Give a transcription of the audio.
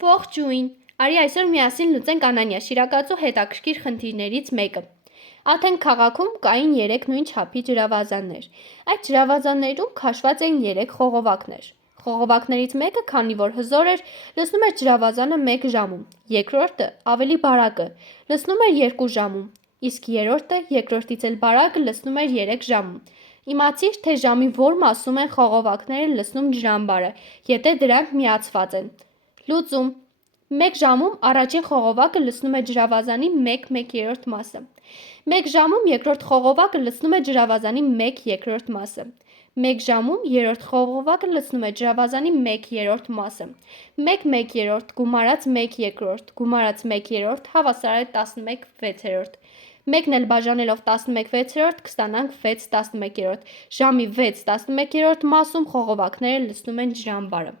Ողջույն, արի այսօր միասին լուծենք Անանյա Շիրակածու հետաքրքիր խնդիրներից մեկը։ Աթեն քաղաքում կային 3 նույն չափի ջրավազաններ։ Այդ ջրավազաններում քաշված էին 3 խողովակներ։ Խողովակներից մեկը, քանի որ հզոր էր, լցնում էր ջրավազանը 1 ժամում, երկրորդը ավելի բարակը լցնում էր 2 ժամում, իսկ երրորդը երկրորդից էլ բարակը լցնում էր 3 ժամում։ Իմացիր, թե ժամի որ մասում են խողովակները լցնում ջրամբարը, եթե դրանք միացված են։ Լուծում. 1 ժամում առաջին խողովակը լցնում է ջրավազանի 1/1/3 մասը։ 1 ժամում երկրորդ խողովակը լցնում է ջրավազանի 1/2 մասը։ 1 ժամում երրորդ խողովակը լցնում է ջրավազանի 1/3 մասը։ 1/1/3 գումարած 1/2 գումարած 1/3 հավասար է 11/6։ 1-ն էլ բաժանելով 11/6 կստանանք 6/11։ Ժամի 6/11 մասում խողովակները լցնում են ջրամբարը։